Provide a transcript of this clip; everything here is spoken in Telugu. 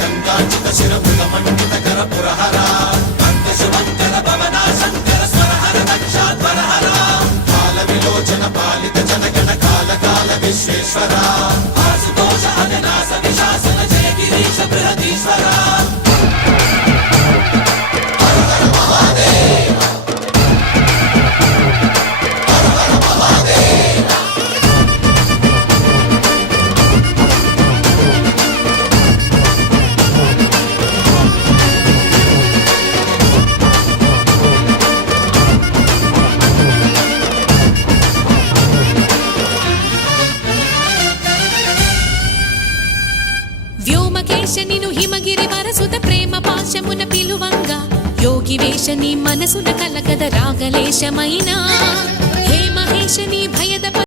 గంగాచిత శిరముల మండిత కర పురహర శుభంకర భవనా శంకర స్వరహర దక్షాధ్వరహర కాల విలోచన పాలిత జనగణ కాల కాల విశ్వేశ్వర ఆశుతోష అవినాశ విశాసన జయ గిరీశ బృహదీశ్వర వ్యోమకేశనిను హిమగిరి వరసుత ప్రేమ పాశమున పిలువంగా యోగి వేషని మనసున కలకద రాగలేశమైనా హే మహేశని భయద